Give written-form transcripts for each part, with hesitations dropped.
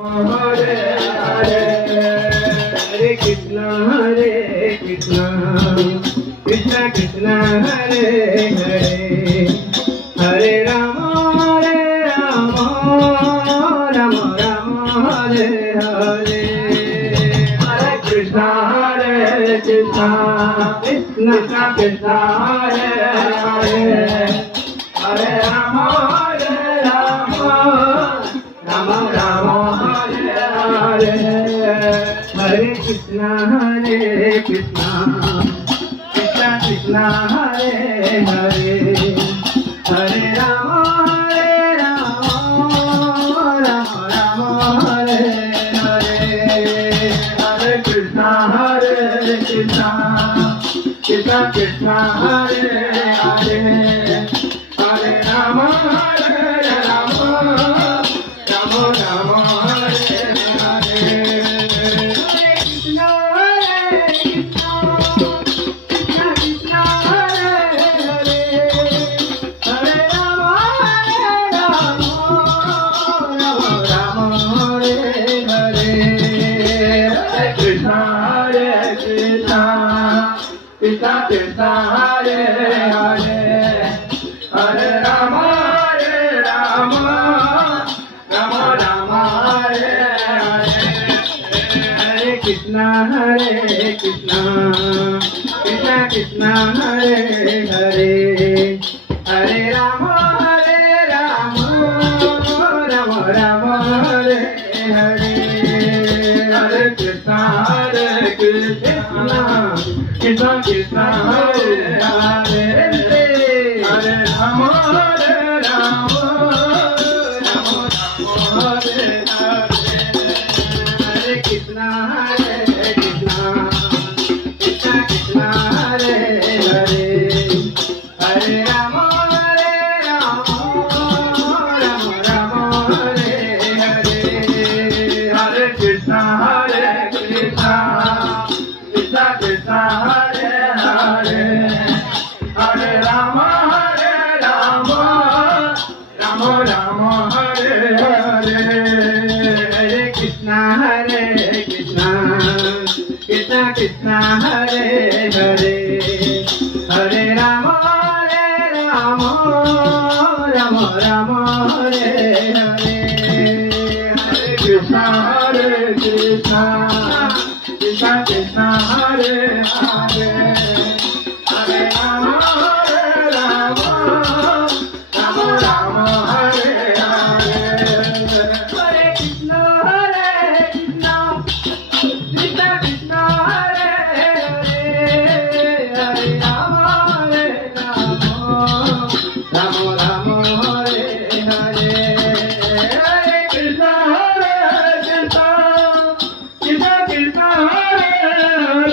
Hare Hare Hare Krishna Krishna Krishna Hare Hare Hare Rama Rama Hare Hare Hare Krishna Krishna Krishna Hare Hare Hare Rama Rama Hare Hare Hare Krishna Krishna Krishna Hare Hare Hare Rama Rama Hare Hare Hare Krishna Krishna Krishna Hare Hare Hare Rama Krishna Krishna Hare Hare Hare Rama Rama Hare Hare Hare Krishna Krishna Krishna Hare Hare Hare Rama Rama Hare Hare Hare Krishna Krishna Krishna Hare Hare Hare Rama Hare Hare Hare Krishna Krishna Krishna Hare Hare Hare Rama Rama Hare Hare Hare Krishna Krishna Krishna Hare Hare Hare Rama Rama Hare Hare Hare Krishna Krishna Krishna Hare Hare Hare Rama Rama Hare Hare Hare Krishna Krishna Krishna Hare Hare Hare Rama Rama Hare Hare Hare Krishna Krishna Krishna Hare Hare Hare Rama Rama Hare Hare Hare Krishna Krishna Krishna Hare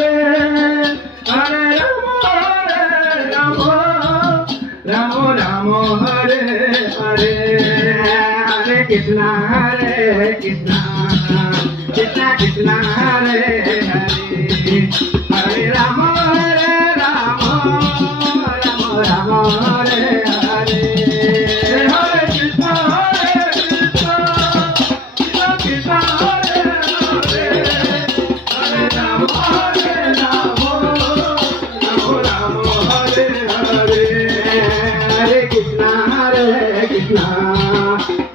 Hare Hare Rama Hare Hare Hare Krishna Krishna Krishna Hare Hare Hare Rama Rama Hare Hare Hare Krishna Krishna Hare Hare Hare Rama Rama Hare Hare Hare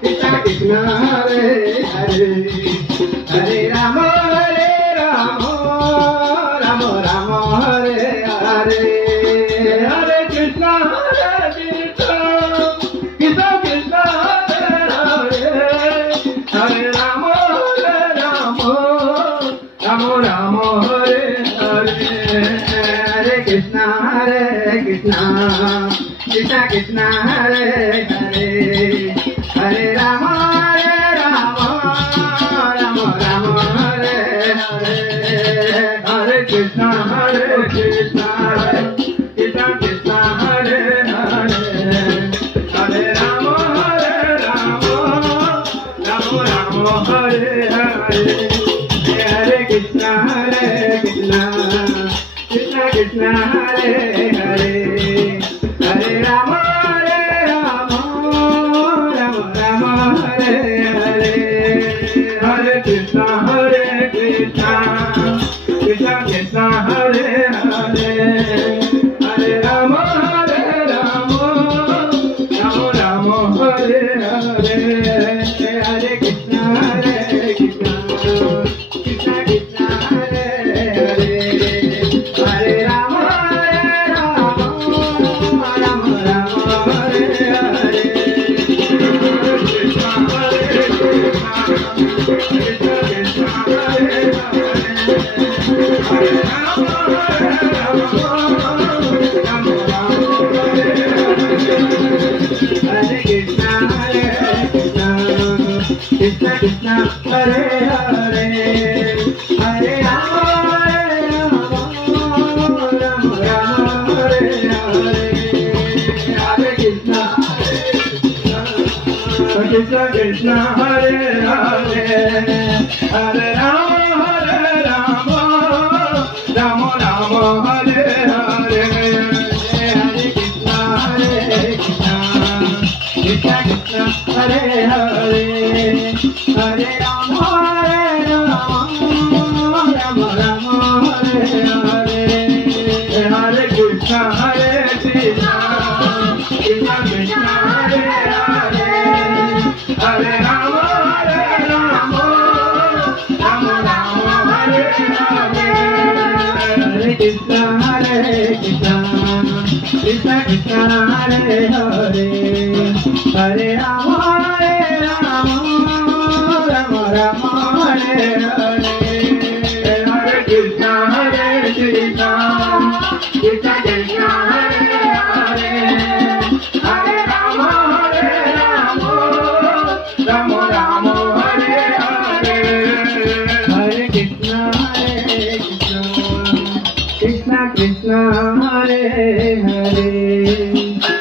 Krishna Krishna Hare Hare Hare Rama Rama Hare Hare Hare Krishna Krishna Krishna Hare Hare Hare Rama Rama Hare Hare Hare Krishna Krishna Krishna Hare Hare Hare Rama Rama Hare Hare Hare Krishna Krishna Krishna Hare Hare Hare Rama Rama Hare Hare Hare Krishna Krishna Krishna Hare Hare Hare Rama Rama Hare Hare Hare Krishna, Krishna Krishna, Hare Hare, Hare Rama, Rama Rama, Hare Hare, Hare Krishna, Krishna Krishna, Hare Hare, Hare Rama, Rama Rama, Hare Hare, Krishna Hare Krishna, Krishna Krishna, Hare Hare, Hare Rama, Rama Rama, Hare Hare, Hare Krishna, Krishna Krishna, Hare Hare, Hare Rama, Rama Rama, Hare Hare, Hare Krishna, Krishna Krishna, Hare Hare, Hare Rama, Rama Rama, Hare Hare, Hare Krishna, Krishna Krishna, Hare Hare, Hare Rama, Rama Rama, Hare Hare, Hare Krishna, Hare Krishna, Krishna Krishna, Hare Hare, Hare Rama, Rama Rama, Hare Hare, Hare Krishna, Krishna Krishna, Hare Hare, Hare Rama, Rama Rama, Hare Hare, Hare Krishna, Krishna Krishna, Hare Hare, Hare Rama, Rama Rama, Hare Hare, Hare Krishna, Krishna Krishna, Hare Hare.